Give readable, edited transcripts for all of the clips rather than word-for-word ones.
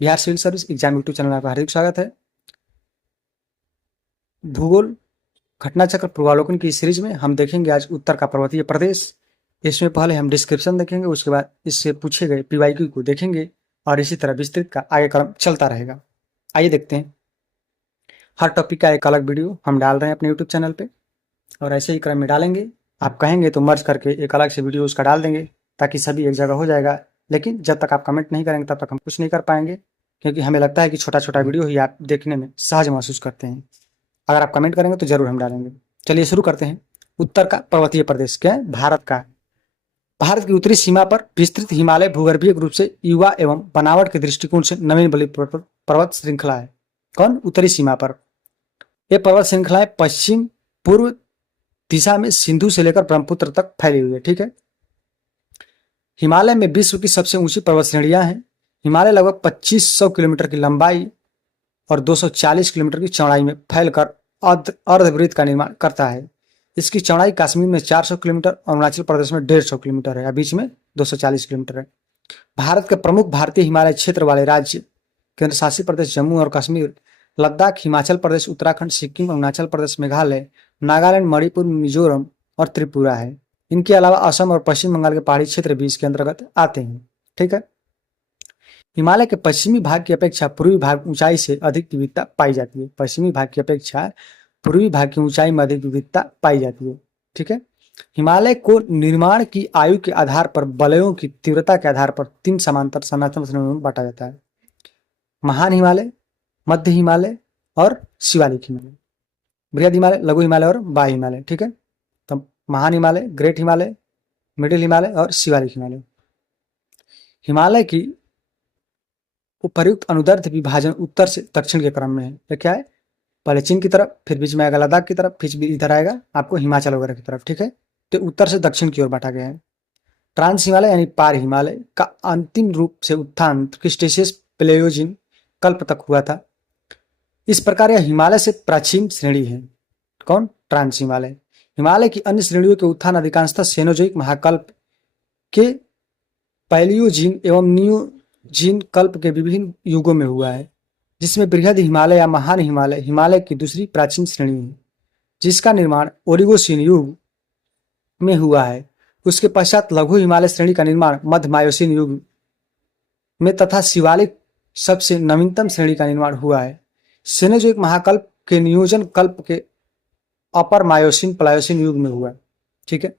Bihar civil service exam YouTube channel में आपका हार्दिक स्वागत है। भूगोल घटना चक्र पूर्वावलोकन की सीरीज में हम देखेंगे आज उत्तर का पर्वतीय प्रदेश। इसमें पहले हम डिस्क्रिप्शन देखेंगे, उसके बाद इससे पूछे गए पीवाईक्यू को देखेंगे और इसी तरह विस्तृत का आगे क्रम चलता रहेगा। आइए देखते हैं। हर टॉपिक का एक अलग वीडियो हम डाल रहे हैं अपने यूट्यूब चैनल पे और ऐसे ही क्रम में डालेंगे। आप कहेंगे तो मर्ज करके एक अलग से वीडियो उसका डाल देंगे ताकि सभी एक जगह हो जाएगा। लेकिन जब तक आप कमेंट नहीं करेंगे तब तक हम कुछ नहीं कर पाएंगे, क्योंकि हमें लगता है कि छोटा छोटा वीडियो ही आप देखने में सहज महसूस करते हैं। अगर आप कमेंट करेंगे तो जरूर हम डालेंगे। चलिए शुरू करते हैं। उत्तर का पर्वतीय प्रदेश क्या है? भारत का। भारत की उत्तरी सीमा पर विस्तृत हिमालय भूगर्भीय रूप से युवा एवं बनावट के दृष्टिकोण से नवीन बली पर्वत श्रृंखला है। कौन? उत्तरी सीमा पर। यह पर्वत श्रृंखलाएं पश्चिम पूर्व दिशा में सिंधु से लेकर ब्रह्मपुत्र तक फैली हुई है। ठीक है। हिमालय में विश्व की सबसे ऊंची पर्वत श्रेणियां हैं। हिमालय लगभग 2500 किलोमीटर की लंबाई और 240 किलोमीटर की चौड़ाई में फैलकर अर्धवृत्त का निर्माण करता है। इसकी चौड़ाई कश्मीर में 400 किलोमीटर और अरुणाचल प्रदेश में 150 किलोमीटर है, या बीच में 240 किलोमीटर है। भारत के प्रमुख भारतीय हिमालय क्षेत्र वाले राज्य केंद्र शासित प्रदेश जम्मू और कश्मीर, लद्दाख, हिमाचल प्रदेश, उत्तराखंड, सिक्किम, अरुणाचल प्रदेश, मेघालय, नागालैंड, मणिपुर, मिजोरम और त्रिपुरा है। इनके अलावा असम और पश्चिम बंगाल के पहाड़ी क्षेत्र भी इसके अंतर्गत आते हैं। ठीक है। हिमालय के पश्चिमी भाग की अपेक्षा पूर्वी भाग ऊंचाई से अधिक विविधता पाई जाती है। पश्चिमी भाग की अपेक्षा पूर्वी भाग की ऊंचाई में अधिक विविधता पाई जाती है। ठीक है। हिमालय को निर्माण की आयु के आधार पर वलयों की तीव्रता के आधार पर 3 समांतर सनातन श्रेणियों में बांटा जाता है। महान हिमालय, मध्य हिमालय और शिवालिक हिमालय। बृहद हिमालय, लघु हिमालय और बाह्य हिमालय। ठीक है। तो महान हिमालय, ग्रेट हिमालय, मिडिल हिमालय और शिवालिक हिमालय। हिमालय की उपर्युक्त अनुदैर्ध्य विभाजन उत्तर से दक्षिण के क्रम में है। ये क्या है? पहले चीन की तरफ, फिर बीच में आएगा लद्दाख की तरफ, फिर इधर आएगा आपको हिमाचल वगैरह की तरफ। ठीक है। तो उत्तर से दक्षिण की ओर बांटा गया है। ट्रांस हिमालय यानी पार हिमालय का अंतिम रूप से उत्थान क्रिटेशियस प्लेयोजिन कल्प तक हुआ था। इस प्रकार यह हिमालय से प्राचीन श्रेणी है। कौन? ट्रांस हिमालय। हिमालय की अन्य श्रेणियों के उत्थान अधिकांशतः सेनोजोइक महाकल्प के पैलियोजीन एवं नियोजीन कल्प के विभिन्न युगों में हुआ है, जिसमें बृहद हिमालय या महान हिमालय हिमालय की दूसरी प्राचीन श्रेणी है, जिसका निर्माण ओलिगोसीन युग में हुआ है। उसके पश्चात लघु हिमालय श्रेणी का निर्माण मध्य मायोसीन युग में तथा शिवालिक सबसे नवीनतम श्रेणी का निर्माण हुआ है। सेनोजोइक महाकल्प के नियोजन कल्प के अपर मायोसीन प्लायोसीन युग में हुआ। ठीक है।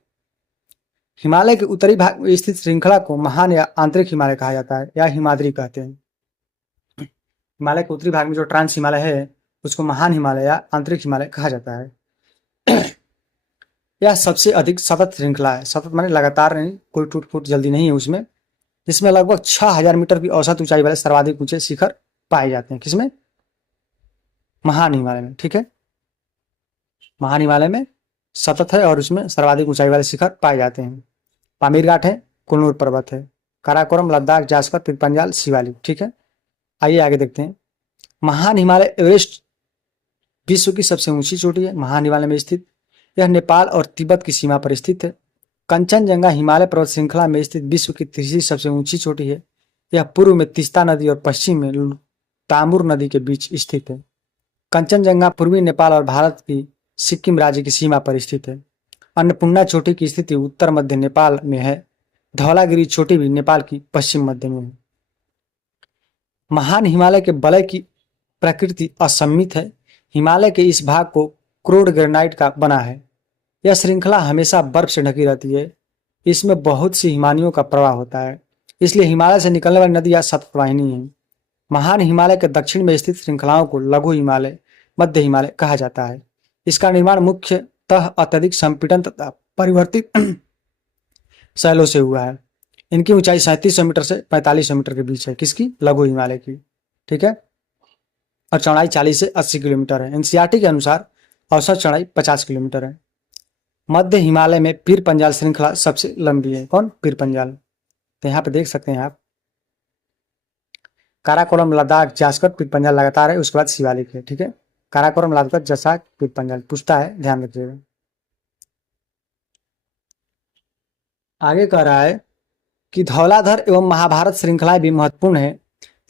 हिमालय के उत्तरी भाग में स्थित श्रृंखला को महान या आंतरिक हिमालय कहा जाता है, या हिमाद्री कहते हैं। हिमालय के उत्तरी भाग में जो ट्रांस हिमालय है उसको महान हिमालय या आंतरिक हिमालय कहा जाता है। यह सबसे अधिक सतत श्रृंखला है। सतत माने लगातार नहीं, कोई टूट फूट जल्दी नहीं है उसमें। जिसमें लगभग 6000 मीटर की औसत ऊंचाई वाले सर्वाधिक ऊंचे शिखर पाए जाते हैं। किसमें? महान हिमालय में। ठीक है। महान हिमालय में सतत है और उसमें सर्वाधिक ऊंचाई वाले शिखर पाए जाते हैं। पामीर घाट है, कुल्लूर पर्वत है, काराकोरम, लद्दाख, जास्कर, पीरपंजाल, शिवालिक। ठीक है। आइए आगे देखते हैं। महान हिमालय एवरेस्ट विश्व की सबसे ऊंची चोटी है। महान हिमालय में स्थित यह नेपाल और तिब्बत की सीमा पर स्थित है। कंचनजंगा हिमालय पर्वत श्रृंखला में स्थित विश्व की तीसरी सबसे ऊंची चोटी है। यह पूर्व में तीस्ता नदी और पश्चिम में तामुर नदी के बीच स्थित है। कंचनजंगा पूर्वी नेपाल और भारत की सिक्किम राज्य की सीमा पर स्थित है। अन्नपूर्णा चोटी की स्थिति उत्तर मध्य नेपाल में है। धौलागिरी चोटी भी नेपाल की पश्चिम मध्य में है। महान हिमालय के वलय की प्रकृति असममित है। हिमालय के इस भाग को क्रोड ग्रेनाइट का बना है। यह श्रृंखला हमेशा बर्फ से ढकी रहती है। इसमें बहुत सी हिमानियों का प्रवाह होता है, इसलिए हिमालय से निकलने वाली नदियां सतत वाहिनी है। महान हिमालय के दक्षिण में स्थित श्रृंखलाओं को लघु हिमालय, मध्य हिमालय कहा जाता है। इसका निर्माण मुख्यतः अत्यधिक संपीड़न तथा परिवर्तित शैलों से हुआ है। इनकी ऊंचाई 3700 मीटर से 4500 मीटर के बीच है। किसकी? लघु हिमालय की। ठीक है। और चौड़ाई 40 से 80 किलोमीटर है। एनसीईआरटी के अनुसार औसत चौड़ाई 50 किलोमीटर है। मध्य हिमालय में पीर पंजाल श्रृंखला सबसे लंबी है। कौन? पीर पंजाल। तो यहाँ पे देख सकते हैं आप, काराकोरम, लद्दाख, जास्कर, पीर पंजाल लगातार है, उसके बाद शिवालिक है। ठीक है। काराकोरम, लद्दाख, जसाक, पीर पंजाल पूछता है, ध्यान रखिएगा। आगे कह रहा है कि धौलाधर एवं महाभारत श्रृंखलाएं भी महत्वपूर्ण है।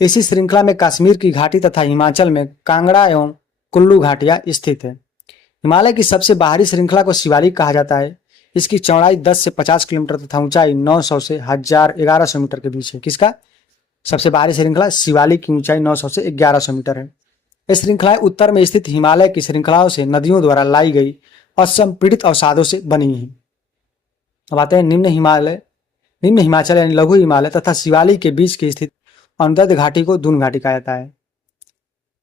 इसी श्रृंखला में कश्मीर की घाटी तथा हिमाचल में कांगड़ा एवं कुल्लू घाटियां स्थित है। हिमालय की सबसे बाहरी श्रृंखला को शिवालिक कहा जाता है। इसकी चौड़ाई 10 से 50 किलोमीटर तथा ऊंचाई 900 से 1100 मीटर के बीच है। किसका? सबसे बाहरी श्रृंखला शिवालिक की ऊंचाई 900 से 1100 मीटर है। ये श्रृंखलाएं उत्तर में स्थित हिमालय की श्रृंखलाओं से नदियों द्वारा लाई गई असंपीड़ित अवसादों से बनी हैं। अब आते हैं निम्न हिमाचल यानी लघु हिमालय तथा शिवालिक के बीच की स्थित अनुदैर्ध्य घाटी को दून घाटी कहा जाता है।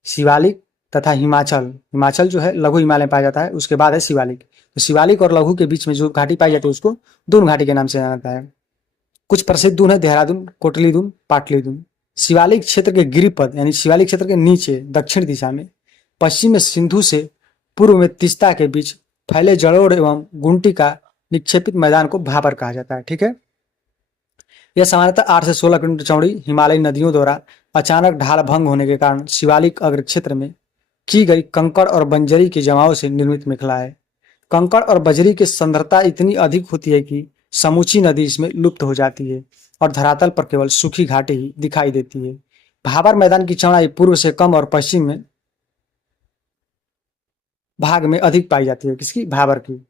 शिवालिक तथा हिमाचल जो है लघु हिमालय में पाया जाता है, उसके बाद है शिवालिक। तो शिवालिक और लघु के बीच में जो घाटी पाई जाती है उसको दून घाटी के नाम से जाना जाता है। कुछ प्रसिद्ध दून है देहरादून, कोटली दून, पाटली दून। शिवालिक क्षेत्र के गिरिपद यानी शिवालिक क्षेत्र के नीचे दक्षिण दिशा में, पश्चिम में सिंधु से, पूर्व में तीस्ता के बीच फैले जलोढ़ एवं गुंटी का निक्षेपित मैदान को भाबर कहा जाता है। ठीक है, यह सामान्यतः 8 से 16 किलोमीटर चौड़ी हिमालयी नदियों द्वारा अचानक ढाल भंग होने के कारण शिवालिक अग्र क्षेत्र में की गई कंकड़ और बंजरी के जमाव से निर्मित मेखला है। कंकड़ और बजरी की सांद्रता इतनी अधिक होती है कि समूची नदी इसमें लुप्त हो जाती है और धरातल पर केवल सूखी घाटी ही दिखाई देती है। भाबर मैदान की चौड़ाई पूर्व से कम और पश्चिम में भाग में अधिक पाई जाती है। किसकी? भाबर की।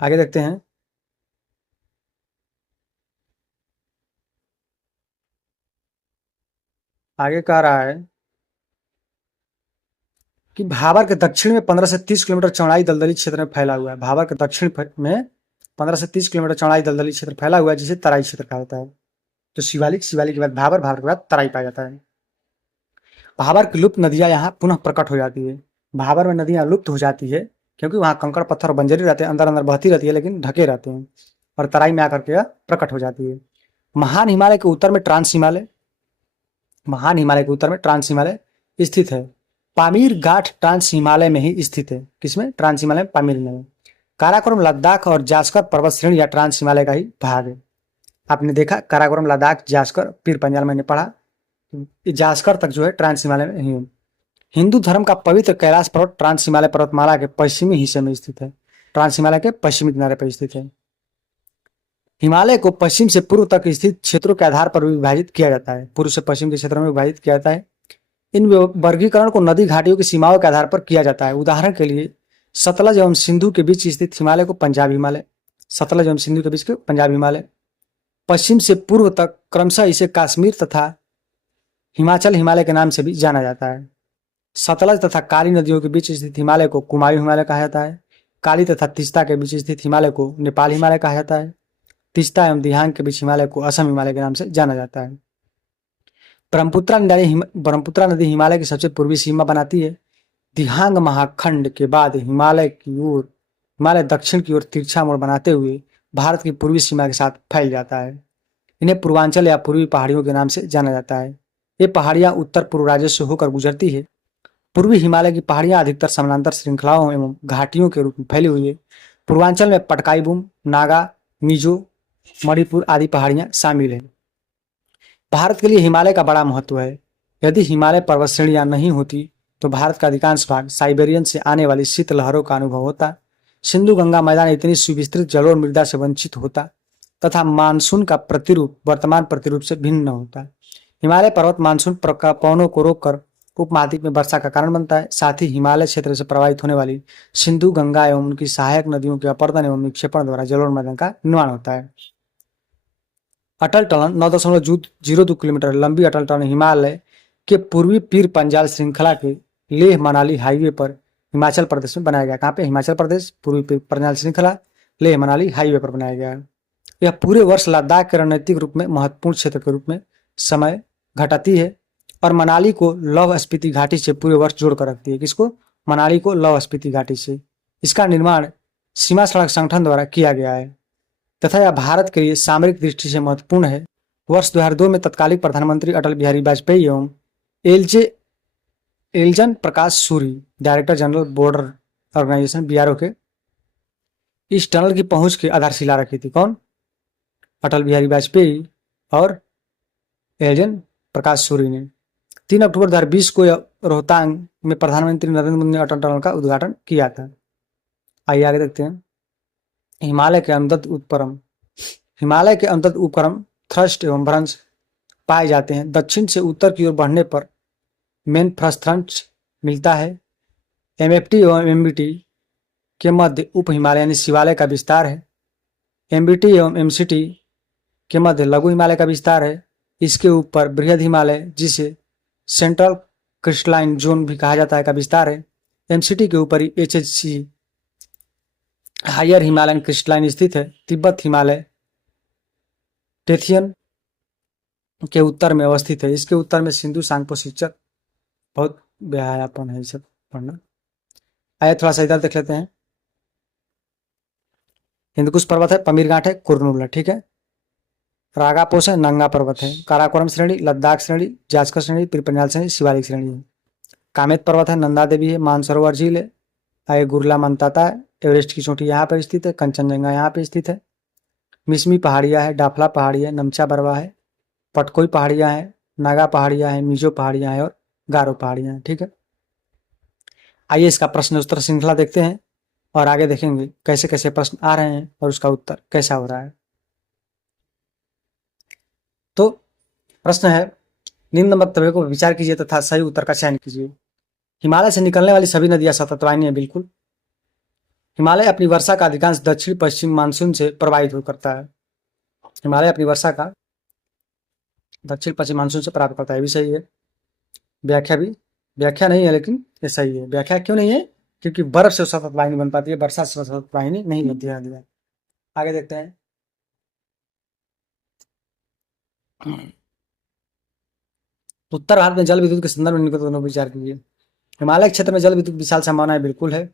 आगे देखते हैं। आगे कह रहा है कि भाबर के दक्षिण में 15 से 30 किलोमीटर चौड़ाई दलदली क्षेत्र में फैला हुआ है। भाबर के दक्षिण में 15 से 30 किलोमीटर चौड़ाई दलदली क्षेत्र फैला हुआ है, जिसे तराई क्षेत्र कहा जाता है। तो शिवालिक के बाद भाबर के बाद तराई पाया जाता है। भाबर की लुप्त नदियां यहाँ पुनः प्रकट हो जाती है। भाबर में नदियां लुप्त हो जाती है क्योंकि वहाँ कंकड़ पत्थर और बंजरी रहते हैं, अंदर अंदर बहती रहती है लेकिन ढके रहते हैं, और तराई में आकर के प्रकट हो जाती है। महान हिमालय के उत्तर में ट्रांस हिमालय स्थित है। पामीर घाट ट्रांस हिमालय में ही स्थित है। किसमें? ट्रांस हिमालय में, पामीर में। काराकोरम लद्दाख और जास्कर पर्वत श्रेणी या ट्रांस हिमालय का ही भाग है। आपने देखा काराकोरम, लद्दाख, जास्कर, पीर पंजाल मैंने पढ़ा, जास्कर तक जो है ट्रांस हिमालय में ही। हिंदू धर्म का पवित्र कैलाश पर्वत ट्रांस हिमालय पर्वतमाला के पश्चिमी हिस्से में स्थित है। ट्रांस हिमालय के पश्चिमी किनारे पर स्थित है। हिमालय को पश्चिम से पूर्व तक स्थित क्षेत्रों के आधार पर विभाजित किया जाता है। पूर्व से पश्चिम के क्षेत्रों में विभाजित किया जाता है। इन वर्गीकरण को नदी घाटियों की सीमाओं के आधार पर किया जाता है। उदाहरण के लिए सतलज एवं सिंधु के बीच स्थित हिमालय को पंजाब हिमालय, सतलज एवं सिंधु के बीच के पंजाब हिमालय, पश्चिम से पूर्व तक क्रमशः इसे कश्मीर तथा हिमाचल हिमालय के नाम से भी जाना जाता है। सतलज तथा काली नदियों के बीच स्थित हिमालय को कुमायूं हिमालय कहा जाता है। काली तथा तीस्ता के बीच स्थित हिमालय को नेपाल हिमालय कहा जाता है। तीस्ता एवं दिहांग के बीच हिमालय को असम हिमालय के नाम से जाना जाता है। ब्रह्मपुत्रा नदी हिमालय की सबसे पूर्वी सीमा बनाती है। दिहांग महाखंड के बाद हिमालय दक्षिण की ओर तिरछा मोड़ बनाते हुए भारत की पूर्वी सीमा के साथ फैल जाता है। इन्हें पूर्वांचल या पूर्वी पहाड़ियों के नाम से जाना जाता है। ये पहाड़ियां उत्तर पूर्व राज्यों से होकर गुजरती है। पूर्वी हिमालय की पहाड़ियां अधिकतर समानांतर श्रृंखलाओं एवं घाटियों के रूप में फैली हुई है। पूर्वांचल में पटकाईबूम, नागा, मिजो, मणिपुर आदि पहाड़ियां शामिल है। भारत के लिए हिमालय का बड़ा महत्व है। यदि हिमालय पर्वत श्रेणियां नहीं होती तो भारत का अधिकांश भाग साइबेरियन से आने वाली शीत लहरों का अनुभव होता, सिंधु गंगा मैदान इतनी सुविस्तृत जलोढ़ मृदा से वंचित होता तथा मानसून का प्रतिरूप वर्तमान प्रतिरूप से भिन्न होता। हिमालय पर्वत मानसून पवनों को रोककर उपमहाद्वीप में वर्षा का कारण बनता है। साथ ही हिमालय क्षेत्र से प्रवाहित होने वाली सिंधु गंगा एवं उनकी सहायक नदियों के अपर्दन एवं निक्षेपण द्वारा जलोढ़ मैदान का निर्माण होता है। अटल टनल 9.02 किलोमीटर लंबी अटल टनल हिमालय के पूर्वी पीर पंजाल श्रृंखला के लेह मनाली हाईवे पर हिमाचल प्रदेश में बनाया गया। कहाँ पे? हिमाचल प्रदेश, पूर्वी पीर पंजाल श्रृंखला, लेह मनाली हाईवे पर बनाया गया है। यह पूरे वर्ष लद्दाख के रणनीतिक रूप में महत्वपूर्ण क्षेत्र के रूप में समय घटाती है और मनाली को लौह स्पीति घाटी से पूरे वर्ष जोड़कर रखती है। किसको? मनाली को लौह स्पीति घाटी से। इसका निर्माण सीमा सड़क संगठन द्वारा किया गया है तथा यह भारत के लिए सामरिक दृष्टि से महत्वपूर्ण है। वर्ष 2002 में तत्कालीन प्रधानमंत्री अटल बिहारी वाजपेयी एवं एल्जन Prakash Suri, director general border organisation BRO के इस टनल की पहुंच की आधारशिला रखी थी। कौन? अटल बिहारी वाजपेयी और एल्जन प्रकाश सूरी ने। 3 अक्टूबर 2020 को रोहतांग में प्रधानमंत्री नरेंद्र मोदी ने अटल टनल का उद्घाटन किया था। आइए आगे देखते हैं। हिमालय के अंतत उपक्रम थ्रस्ट एवं भ्रंश पाए जाते हैं। दक्षिण से उत्तर की ओर बढ़ने पर मेन प्रस्थांच मिलता है। एमएफटी एवं एमबीटी के मध्य उप हिमालय यानी शिवालय का विस्तार है। एमबीटी एवं एमसीटी के मध्य लघु हिमालय का विस्तार है। इसके ऊपर बृहद हिमालय, जिसे सेंट्रल क्रिस्टलाइन जोन भी कहा जाता है, का विस्तार है। एमसीटी के ऊपर ही एचएचसी हायर हिमालयन क्रिस्टलाइन स्थित है। तिब्बत हिमालय टेथियन के उत्तर में अवस्थित है। इसके उत्तर में सिंधु सांगपो सिलचर, बहुत बेहायापन है ये सब पढ़ना। आइए थोड़ा सा इधर देख लेते हैं। हिंदकुश पर्वत है, पमीर घाट है, कुर्नुल है, ठीक है। रागापोस है, नंगा पर्वत है, काराकोरम श्रेणी, लद्दाख श्रेणी, जास्कर श्रेणी, पिरपंजाल श्रेणी, शिवालिक श्रेणी है। कामेत पर्वत है, नंदा देवी है, मानसरोवर झील है, आगे गुरला मंताता है, एवरेस्ट की चोटी यहाँ पर स्थित है, कंचनजंगा यहाँ पे स्थित है, मिसमी पहाड़िया है, डाफला पहाड़िया है, नमचा बरवा है, पटकोई पहाड़िया है, नागा पहाड़िया है, मिजो पहाड़िया है और गारो पहाड़िया है, ठीक है। आइए इसका प्रश्न उत्तर श्रृंखला देखते हैं और आगे देखेंगे कैसे कैसे प्रश्न आ रहे हैं और उसका उत्तर कैसा हो रहा है। तो प्रश्न है, निम्न वक्तव्य को विचार कीजिए तथा सही उत्तर का चयन कीजिए। हिमालय से निकलने वाली सभी नदियां सतत वाहिनी है, बिल्कुल। हिमालय अपनी वर्षा का अधिकांश दक्षिण पश्चिम मानसून से प्रभावित हो करता है। हिमालय अपनी वर्षा का दक्षिण पश्चिम मानसून से प्राप्त करता है, भी सही है। व्याख्या नहीं है लेकिन ये सही है। व्याख्या क्यों नहीं है? क्योंकि बर्फ से सतत वाहिनी बन पाती है, वर्षा से सतत वाहिनी नहीं बनती है। आगे देखते हैं। उत्तर भारत में जल विद्युत के संदर्भ में दोनों विचार कीजिए। हिमालय क्षेत्र में जल विद्युत विशाल संभावनाएं बिल्कुल है।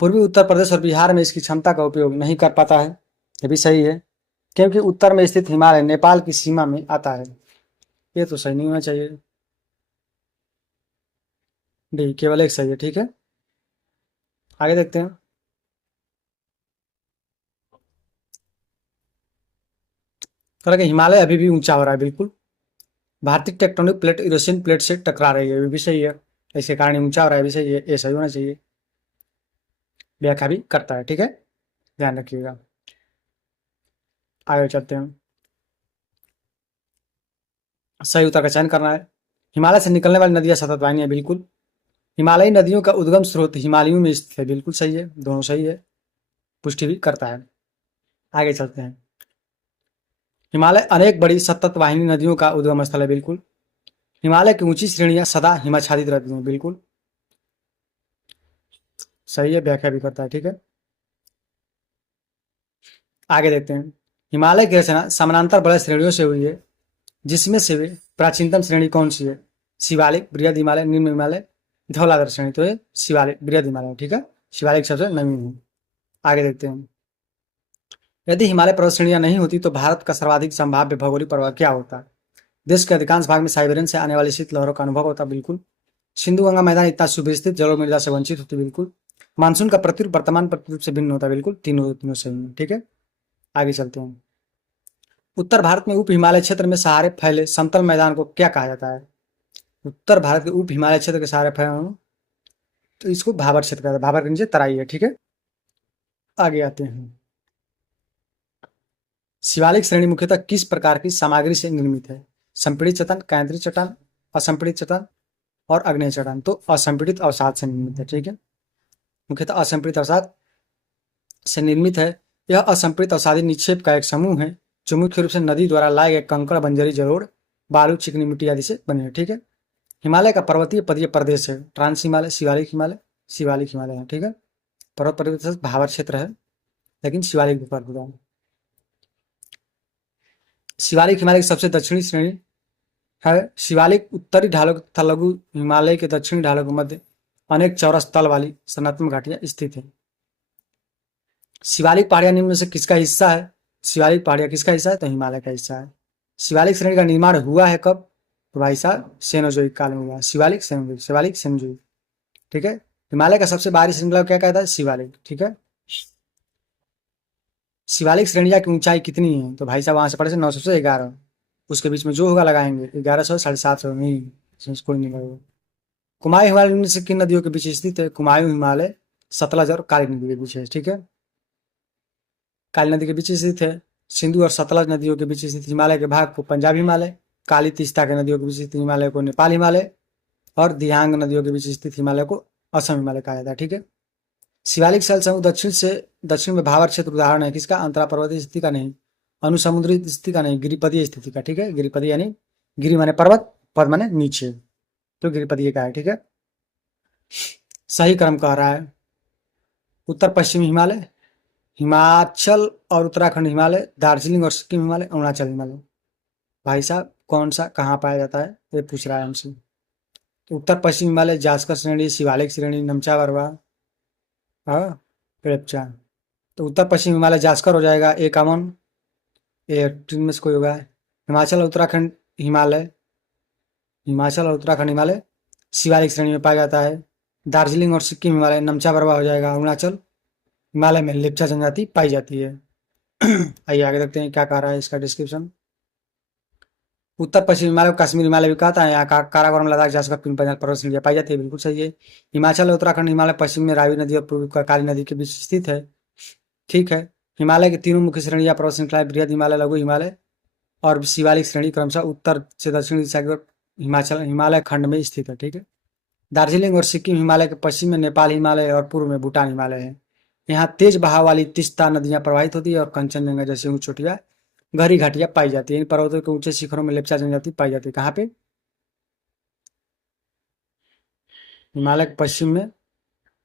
पूर्वी उत्तर प्रदेश और बिहार में इसकी क्षमता का उपयोग नहीं कर पाता है, ये भी सही है, क्योंकि उत्तर में स्थित हिमालय नेपाल की सीमा में आता है। ये तो सही नहीं होना चाहिए, डी केवल एक सही है, ठीक है। आगे देखते हैं। कह हिमालय अभी भी ऊंचा हो रहा है, बिल्कुल। भारतीय टेक्टोनिक प्लेट यूरेशियन प्लेट से टकरा रही है, ये भी सही है, इसके कारण ऊंचा हो रहा है, भी सही है, ये सही होना चाहिए। व्याख्या भी करता है, ठीक है, ध्यान रखिएगा। आगे चलते हैं। सही उत्तर का चयन करना है। हिमालय से निकलने वाली नदियां सतत वाहिनी है, बिल्कुल। हिमालयी नदियों का उद्गम स्रोत हिमालयों में स्थित है, बिल्कुल सही है, दोनों सही है, पुष्टि भी करता है। आगे चलते हैं। हिमालय अनेक बड़ी सतत वाहिनी नदियों का उद्गम स्थल है, बिल्कुल। हिमालय की ऊंची श्रेणियां सदा हिमाच्छादित रहती हैं, बिल्कुल सही है, व्याख्या भी करता है, ठीक है। आगे देखते हैं। हिमालय की रचना समानांतर बड़े श्रेणियों से हुई है, जिसमें से वे प्राचीनतम श्रेणी कौन सी है? शिवालिक, बृहद हिमालय, निम्न हिमालय, धौलाधर श्रेणी। तो ये शिवालिक बृहद हिमालय, ठीक है, शिवालिक सबसे नवीन है। आगे देखते हैं। यदि हिमालय पर्वत श्रेणियां नहीं होती तो भारत का सर्वाधिक संभाव्य भौगोलिक प्रभाव क्या होता? देश के अधिकांश भाग में साइबेरियन से आने वाली शीत लहरों का अनुभव होता, बिल्कुल। सिंधु गंगा मैदान इतना सुविस्तृत जलोढ़ मृदा से वंचित होती, बिल्कुल। मानसून का प्रतिरूप वर्तमान प्रतिरूप से भिन्न होता है, बिल्कुल, तीनों सही है, ठीक है। आगे चलते हैं। उत्तर भारत में उप हिमालय क्षेत्र में सहारे फैले समतल मैदान को क्या कहा जाता है? उत्तर भारत के उप हिमालय क्षेत्र के सहारे फैले तो इसको भाबर क्षेत्र कहता है, भाबर के नीचे तराई है, ठीक है। आगे आते हैं। शिवालिक श्रेणी मुख्यतः किस प्रकार की सामग्री से निर्मित है? संपीड़ित चट्टान, केंद्रीय चट्टान, असंपीड़ित चट्टान और अग्नेय चट्टान। तो असंपीड़ित अवसाद से निर्मित है, ठीक है, मुख्यतः असंपीड़ित अवसाद से निर्मित है। यह असंपीड़ित अवसादी निक्षेप का एक समूह है जो मुख्य रूप से नदी द्वारा लाए गए कंकड़, बंजरी, जलोढ़, बालू, चिकनी मिट्टी आदि से बने हैं, ठीक है। हिमालय का पर्वतीय पदीय प्रदेश है, ट्रांस हिमालय, शिवालिक हिमालय, शिवालिक हिमालय है, ठीक है। पर्वत प्रदेश भावर क्षेत्र है, लेकिन शिवालिक भी पर्वत है। शिवालिक हिमालय की सबसे दक्षिणी श्रेणी है। शिवालिक उत्तरी ढालों तथा लघु हिमालय के दक्षिणी ढालों के मध्य अनेक चौरस तल वाली संरचनात्मक घाटियां स्थित है। शिवालिक पहाड़ियां निम्न में से किसका हिस्सा है? शिवालिक पहाड़ियां किसका हिस्सा है? तो हिमालय का हिस्सा है। शिवालिक श्रेणी का निर्माण हुआ है कब? तो भाई साहब सेनोजोइक काल में हुआ। शिवालिक सेनोजोइक, ठीक है। हिमालय का सबसे बाहरी श्रृंखला क्या कहता है? शिवालिक, ठीक है। शिवालिक श्रेणियां की ऊंचाई कितनी है? तो भाई साहब वहां से पड़े से 900 से 1100, उसके बीच में जो होगा लगाएंगे, 1100 750 नहीं, इसमें कोई नहीं लगेगा। कुमायूं हिमालय से किन नदियों के बीच स्थित है? कुमायूं हिमालय सतलज और काली नदी के बीच है, ठीक है, काली नदी के बीच स्थित है। सिंधु और सतलज नदियों के बीच स्थित हिमालय के भाग को पंजाब हिमालय, काली तीस्ता के नदियों के बीच स्थित हिमालय को नेपाल हिमालय और दियांग नदियों के बीच स्थित हिमालय को असम हिमालय कहा जाता है। ठीक है। शिवालिक शैल समूह दक्षिण में भावर क्षेत्र उदाहरण है किसका? अंतरा पर्वतीय स्थिति का नहीं, अनुसमुद्री स्थिति का नहीं, गिरिपदीय स्थिति का। ठीक है। गिरिपदीय यानी गिरि माने पर्वत, पद माने नीचे, तो गिरिपदीय का है। ठीक है। सही क्रम कह रहा है उत्तर पश्चिमी हिमालय, हिमाचल और उत्तराखंड हिमालय, दार्जिलिंग और सिक्किम हिमालय, अरुणाचल हिमालय। भाई साहब कौन सा कहाँ पाया जाता है ये पूछ रहा है हमसे। तो उत्तर पश्चिम हिमालय जास्कर श्रेणी, शिवालिक श्रेणी, नमचा बरवा, हाँ पेड़पचा। तो उत्तर पश्चिम हिमालय जास्कर हो जाएगा, ए कॉमन, ये तीन में से कोई होगा। हिमाचल और उत्तराखंड हिमालय, हिमाचल और उत्तराखंड हिमालय शिवालिक श्रेणी में पाया जाता है। दार्जिलिंग और सिक्किम हिमालय नमचा बरवा हो जाएगा। अरुणाचल हिमालय में लेप्चा जनजाति पाई जाती है। आइए आगे देखते हैं क्या कह रहा है इसका डिस्क्रिप्शन। उत्तर पश्चिम हिमालय को कश्मीर हिमालय भी कहता है। यहाँ काराकोरम, लद्दाख, जास्कर, पिन पंजाब पर्वत श्रेणियां पाई जाती है, बिल्कुल सही है। हिमाचल और उत्तराखंड हिमालय पश्चिम में रावी नदी और पूर्व काली नदी के बीच स्थित है। ठीक है। हिमालय की तीनों मुख्य श्रेणियां पर्वत श्रृंखलाएं बृहद हिमालय, लघु हिमालय और शिवालिक श्रेणी क्रमशः उत्तर से दक्षिण दिशा की ओर हिमाचल हिमालय खंड में स्थित है। ठीक है। दार्जिलिंग और सिक्किम हिमालय के पश्चिम में नेपाल हिमालय और पूर्व में भूटान हिमालय है। यहाँ तेज बहाव वाली तीस्ता नदियां प्रवाहित होती है और कंचनजंगा जैसी ऊंच चोटियां, गहरी घाटियां पाई जाती है। इन पर्वतों के ऊंचे शिखरों में लेप्चा जनजाति पाई जाती है। कहाँ पे? हिमालय के पश्चिम में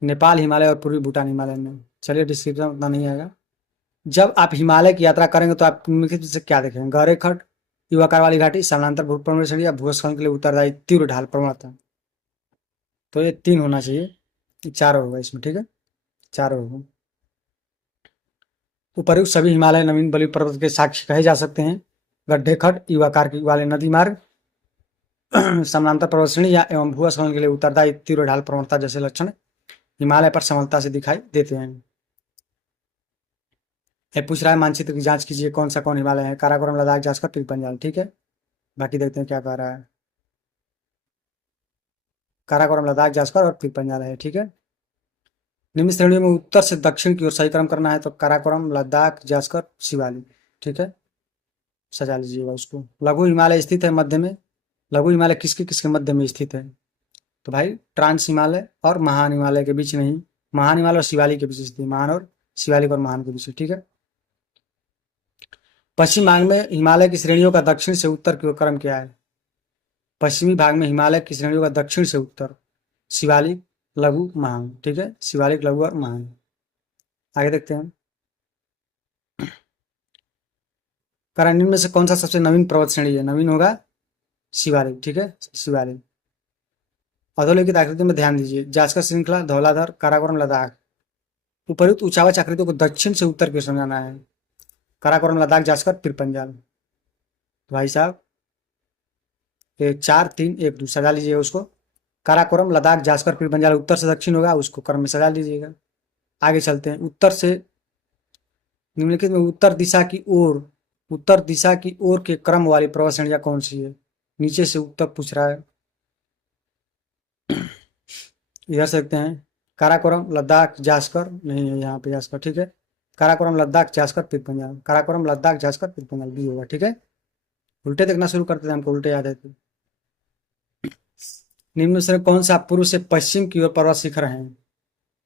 नेपाल हिमालय और पूर्वी भूटान हिमालय में। चलिए डिस्क्रिप्शन उतना नहीं आएगा। जब आप हिमालय की यात्रा करेंगे तो आप निम्नलिखित में से क्या देखेंगे? गहरे खड्ड, युवाकार वाली घाटी, समानांतर भूप्रवण श्रेणी, भूस्खलन के लिए उत्तरदायी तीव्र ढाल प्रवणता। तो ये 3 होना चाहिए, 4 होगा इसमें। ठीक है। 4 होगा। उपर्युक्त सभी हिमालय नवीन बलि पर्वत के साक्ष्य कहे जा सकते हैं। गड्ढे खड्ड, युवाकार वाले नदी मार्ग, समानांतर पर्वत श्रेणी या एवं भूस्खलन के लिए उत्तरदायी तीव्र ढाल प्रवणता जैसे लक्षण हिमालय पर समलता से दिखाई देते हैं। ये पूछ रहा है मानचित्र की जांच कीजिए कौन हिमालय है? काराकोरम, लद्दाख, जास्कर, पीर पंजाल। ठीक है। बाकी देखते हैं क्या कह रहा है। काराकोरम, लद्दाख, जास्कर और पीर पंजाल है। ठीक है। निम्न श्रेणियों में उत्तर से दक्षिण की ओर सही क्रम करना है तो काराकोरम, लद्दाख, जास्कर, शिवालिक। ठीक है। सजा लीजिएगा उसको। लघु हिमालय स्थित है मध्य में। लघु हिमालय किसके किसके मध्य में स्थित है? तो भाई ट्रांस हिमालय और महान हिमालय के बीच नहीं, महान हिमालय और शिवालिक के बीच स्थित है। महान और शिवालिक और महान के बीच। ठीक है। पश्चिम भाग में हिमालय की श्रेणियों का दक्षिण से उत्तर की ओर क्रम क्या है? पश्चिमी भाग में हिमालय की श्रेणियों का दक्षिण से उत्तर शिवालिक, लघु, महान। ठीक है। शिवालिक, लघु और महान। आगे देखते हैं। निम्न में से कौन सा सबसे नवीन पर्वत श्रेणी है? नवीन होगा शिवालिक। ठीक है। शिवालिक। अधोलिखित आकृति में ध्यान दीजिए। जास्कर श्रृंखला, धौलाधर, काराकोरम, लद्दाख। उपर्युक्त उचावच आकृतियों को दक्षिण से उत्तर की समझाना है। काराकोरम, लद्दाख, जास्कर, पीर पंजाल। भाई साहब 4 3 1 2 सजा लीजिएगा उसको। काराकोरम, लद्दाख, जास्कर, पीर पंजाल उत्तर से दक्षिण होगा, उसको क्रम में सजा लीजिएगा। आगे चलते हैं। उत्तर से निम्नलिखित में उत्तर दिशा की ओर के क्रम वाली पर्वत श्रेणियां कौन सी है? नीचे से उत्तर पूछ रहा है। इधर से देखते हैं। काराकोरम, लद्दाख, जास्कर नहीं है यहाँ पे जास्कर। ठीक है। काराकोरम, लद्दाख, जास्कर, पीर पंजाल। काराकोरम, लद्दाख, जास्कर, पीर पंजाल भी होगा। ठीक है। उल्टे देखना शुरू करते थे, हमको उल्टे याद है। निम्न से कौन सा पूर्व से पश्चिम की ओर पर्वत शिखर है?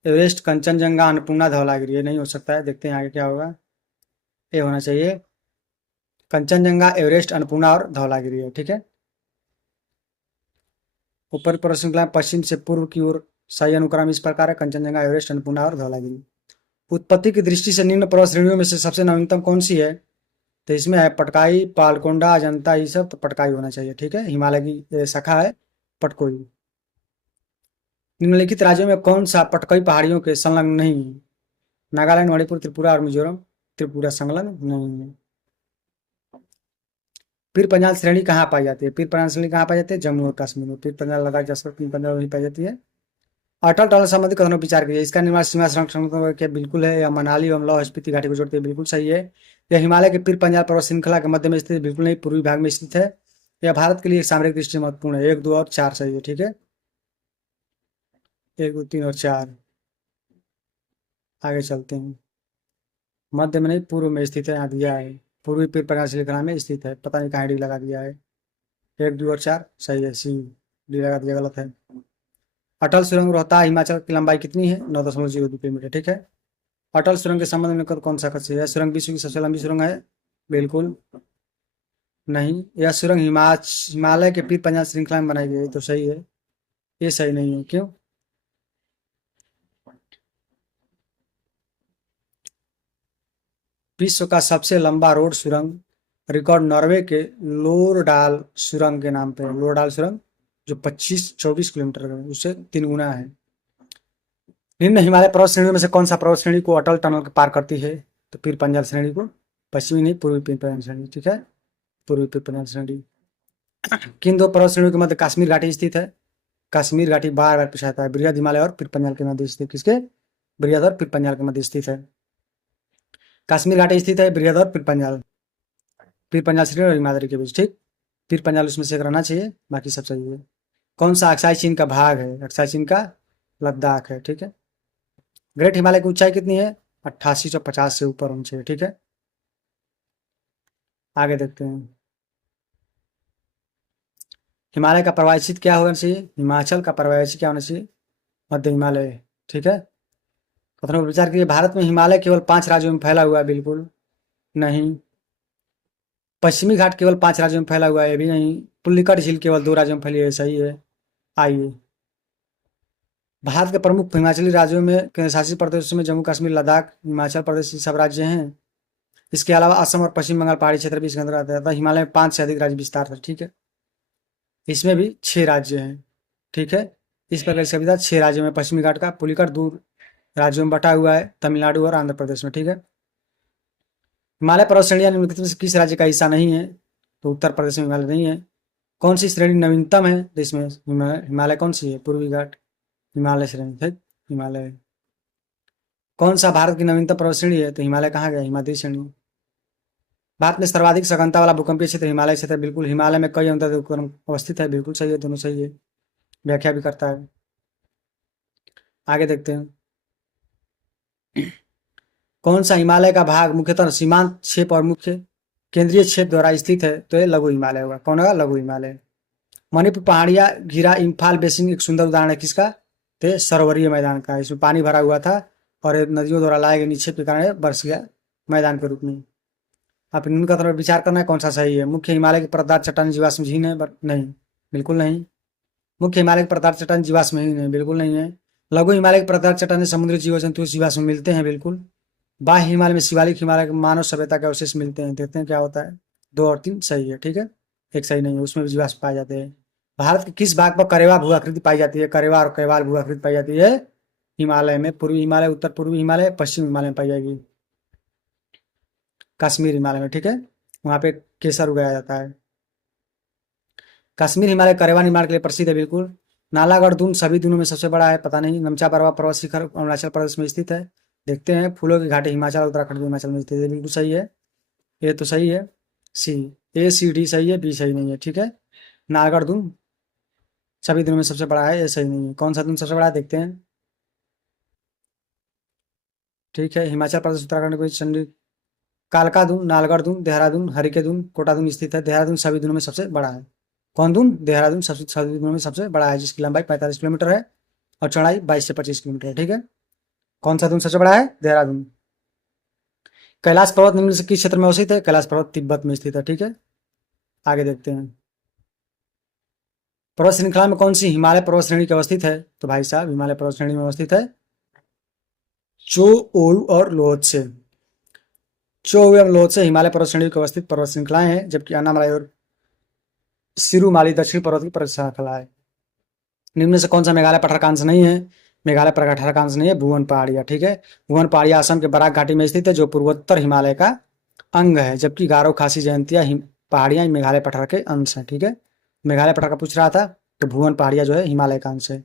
एवरेस्ट, कंचनजंगा, अन्नपूर्णा, धौलागिरी। ये नहीं हो सकता है, देखते हैं आगे क्या होगा। ये होना चाहिए कंचनजंगा, एवरेस्ट, अन्नपूर्णा और धौलागिरी है। ठीक है। ऊपर पर्वत श्रृंखला पश्चिम से पूर्व की ओर सही अनुक्रम इस प्रकार है: कंचनजंगा, एवरेस्ट, अन्नपूर्णा और धौलागिरी। उत्पत्ति की दृष्टि से निम्न पर्वत श्रेणियों में से सबसे नवीनतम कौन सी है? तो इसमें है पटकाई, पालकोंडा, अजंता, ये सब। तो पटकाई होना चाहिए। ठीक है। हिमालय की शाखा है पटकोई। निम्नलिखित राज्यों में कौन सा पटकई पहाड़ियों के संलग्न नहीं है? नागालैंड, मणिपुर, त्रिपुरा और मिजोरम। त्रिपुरा संलग्न नहीं है। पीर पंजाल श्रेणी कहाँ पाई जाती है? पीर पंजाल श्रेणी कहाँ पाई जाती है? जम्मू और कश्मीर में। पीर पंजाल, लद्दाख, जास्कर, पीर पंजाल वहीं पाई जाती है। अटल टनल संबंधी कथनों पर विचार कीजिए। इसका निर्माण सीमा संरक्षण के बिल्कुल है, या मनाली एवं लाहौल स्पीति घाटी को जोड़ती है, बिल्कुल सही है। यह हिमालय के पीर पंजाल पर्वत श्रृंखला के मध्य में स्थित, बिल्कुल नहीं, पूर्वी भाग में स्थित है। यह भारत के लिए सामरिक दृष्टि महत्वपूर्ण है। 1 2 और 4 सही है। ठीक है। 1 2 3 और 4। आगे चलते हैं। मध्य में नहीं, पूर्व में स्थित है, यहाँ दिया है। पूर्वी पीर पंजाल श्रृंखला में स्थित है। पता नहीं कहाँ डी लगा दिया है। 1, 2 और 4 सही है। सी डी लगा दिया, गलत है। अटल सुरंग रोहतास हिमाचल की लंबाई कितनी है? 9.02 किलोमीटर। ठीक है। अटल सुरंग के संबंध में कौन सा कथन है? सुरंग विश्व की सबसे लंबी सुरंग है? बिल्कुल नहीं। यह सुरंग हिमालय के पीर पंजाल श्रृंखला में बनाई गई है, तो सही है। ये सही नहीं है, क्यों? विश्व का सबसे लंबा रोड सुरंग रिकॉर्ड नॉर्वे के लोरडाल सुरंग के नाम पे है। लोरडाल सुरंग जो 25-24 किलोमीटर है, उससे 3 गुना है। निम्न हिमालय पर्वत श्रेणियों में से कौन सा पर्वत श्रेणी को अटल टनल पार करती है? तो पीर पंजाल श्रेणी को। पश्चिमी नहीं, पूर्वी पीर पंजाल श्रेणी। ठीक है, पूर्वी पीर पंजाल श्रेणी। किन 2 पर्वत श्रेणियों के मध्य कश्मीर घाटी स्थित है? कश्मीर घाटी बार बार पूछा जाता है। बृहद हिमालय और पीर पंजाल के मध्य स्थित। किसके? बृहद और पीर पंजाल के मध्य स्थित है। कश्मीर घाटी स्थित है बृहद और पीर पंजाल श्रेणी और हिमालय के बीच। ठीक, पीर पंजाल उसमें से एक रहना चाहिए, बाकी सब सही है। कौन सा अक्साई चीन का भाग है? अक्साई चीन का लद्दाख है। ठीक है। ग्रेट हिमालय की ऊंचाई कितनी है? 8850 से ऊपर होनी चाहिए। ठीक है, आगे देखते हैं। हिमालय का पर्वतीय क्षेत्र क्या होना चाहिए? हिमाचल का पर्वतीय क्षेत्र क्या होना चाहिए? मध्य हिमालय। ठीक है। कथनों पर विचार कीजिए। भारत में हिमालय केवल 5 राज्यों में फैला हुआ है? बिल्कुल नहीं। पश्चिमी घाट केवल 5 राज्यों में फैला हुआ है? ये भी नहीं। पुल्लिकट झील केवल 2 राज्यों में फैली है? सही है। आइए, भारत के प्रमुख हिमाचली राज्यों में केंद्र शासित प्रदेशों में जम्मू कश्मीर, लद्दाख, हिमाचल प्रदेश, ये सब राज्य हैं। इसके अलावा असम और पश्चिम बंगाल पहाड़ी क्षेत्र भी इसके अंदर आता है। हिमालय में 5 से अधिक राज्य विस्तार है। ठीक है, इसमें भी 6 राज्य हैं। ठीक है, इस प्रकार इसका विधा 6 राज्यों में पश्चिमी घाट का पुलिकट दूर राज्यों में बटा हुआ है, तमिलनाडु और आंध्र प्रदेश में। ठीक है। हिमालय पर्वत श्रेणियां निम्नलिखित में से किस राज्य का हिस्सा नहीं है? तो उत्तर प्रदेश में हिमालय नहीं है। कौन सी श्रेणी नवीनतम है? तो इसमें हिमालय कौन सी है? पूर्वी घाट हिमालय श्रेणी। ठीक, हिमालय। कौन सा भारत की नवीनतम पर्वत श्रेणी है? तो हिमालय कहाँ गया? हिमालय श्रेणी। भारत में सर्वाधिक सघनता वाला भूकंपीय क्षेत्र हिमालय क्षेत्र। बिल्कुल। हिमालय में कई अंतर उपक्रम अवस्थित है। बिल्कुल सही है, दोनों सही है। व्याख्या भी करता है। आगे देखते हैं। कौन सा हिमालय का भाग मुख्यतः सीमांत क्षेप और मुख्य केंद्रीय क्षेप द्वारा स्थित है? तो ये लघु हिमालय होगा। कौन होगा? लघु हिमालय। मणिपुर पहाड़िया घिरा इम्फाल बेसिन एक सुंदर उदाहरण है। किसका? तो सरोवरीय मैदान का। इसमें पानी भरा हुआ था और नदियों द्वारा लाए गए निक्षेप के कारण बरस गया मैदान के रूप में। आप इन का तरफ विचार करना है कौन सा सही है। मुख्य हिमालय के परतदार चट्टान जीवाश्म झील है? नहीं, बिल्कुल नहीं। मुख्य हिमालय के परतदार चट्टान जीवाश्म ही नहीं, बिल्कुल नहीं है। लघु हिमालय के परतदार चट्टान समुद्री जीव जंतु जीवाश्म मिलते हैं, बिल्कुल। बाह्य हिमालय में शिवालिक हिमालय के मानव सभ्यता के अवशेष मिलते हैं। देखते हैं क्या होता है। 2 और 3 सही है। ठीक है, एक सही नहीं है, उसमें भी जीवाश्म पाए जाते हैं। भारत के किस भाग पर करेवा भूआकृति पाई जाती है? करेवा और कैवाल भूआकृति पाई जाती है हिमालय में। पूर्वी हिमालय, उत्तर पूर्वी हिमालय, पश्चिम हिमालय में पाई जाएगी। कश्मीर हिमालय में। ठीक है, वहां पे केसर उगाया जाता है। कश्मीर हिमालय करेवा निर्माण के लिए प्रसिद्ध है। बिल्कुल। नालागढ़ दून सभी दूनों में सबसे बड़ा है? पता नहीं। नमचा बरवा पर्वत शिखर अरुणाचल प्रदेश में स्थित है। देखते हैं। फूलों की घाटी हिमाचल, उत्तराखंड, हिमाचल में स्थित है। बिल्कुल सही है, ये तो सही है। सी, ए सी डी सही है, बी सही नहीं है। ठीक है, नालागढ़ दून सभी दूनों में सबसे बड़ा है, ये सही नहीं है। कौन सा दून सबसे बड़ा है? देखते हैं। ठीक है, हिमाचल प्रदेश, उत्तराखंड को चंडी कालका दून, नालगढ़ दून, देहरादून, हरिके दून, कोटा दून स्थित है। देहरादून सभी दूनों में सबसे बड़ा है। कौन दून? देहरादून सभी दूनों में सबसे बड़ा है, जिसकी लंबाई 45 किलोमीटर है और चौड़ाई 22 से 25 किलोमीटर है। ठीक है, कौन सा दून सबसे बड़ा है? देहरादून। कैलाश पर्वत निम्न से किस क्षेत्र में अवस्थित है? कैलाश पर्वत तिब्बत में स्थित है। ठीक है, आगे देखते हैं। पर्वत श्रृंखला में कौन सी हिमालय पर्वत श्रेणी की अवस्थित है? तो भाई साहब हिमालय पर्वत श्रेणी में अवस्थित है चो ओयू और लोत्से। चो ओयू और लोत्से हिमालय पर्वत श्रेणी की अवस्थित पर्वत श्रृंखलाएं हैं, जबकि अन्नामलाई और सिरुमाली दक्षिण पर्वत की पर्वत श्रृंखला है। निम्न से कौन सा मेघालय पठारकांश नहीं है? मेघालय पठारकांश नहीं है, भुवन पहाड़िया। ठीक है, भुवन पहाड़िया असम के बराक घाटी में स्थित है, जो पूर्वोत्तर हिमालय का अंग है, जबकि गारो खासी जयंतिया पहाड़ियां मेघालय पठार के अंश है। ठीक है, मेघालय पठार का पूछ रहा था, तो भुवन पहाड़िया जो है हिमालय का अंश है।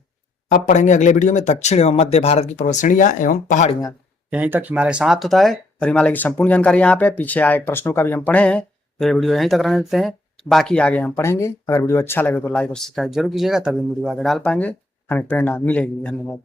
अब पढ़ेंगे अगले वीडियो में दक्षिण एवं मध्य भारत की पर्वत श्रेणियां एवं पहाड़ियां। यहीं तक हिमालय समाप्त होता है और हिमालय की संपूर्ण जानकारी यहाँ पे पीछे आए प्रश्नों का भी हम पढ़े हैं, तो ये वीडियो यहीं तक रहने देते हैं। बाकी आगे हम पढ़ेंगे। अगर वीडियो अच्छा लगे तो लाइक और सब्सक्राइब जरूर कीजिएगा, तभी वीडियो आगे डाल पाएंगे, हमें प्रेरणा मिलेगी। धन्यवाद।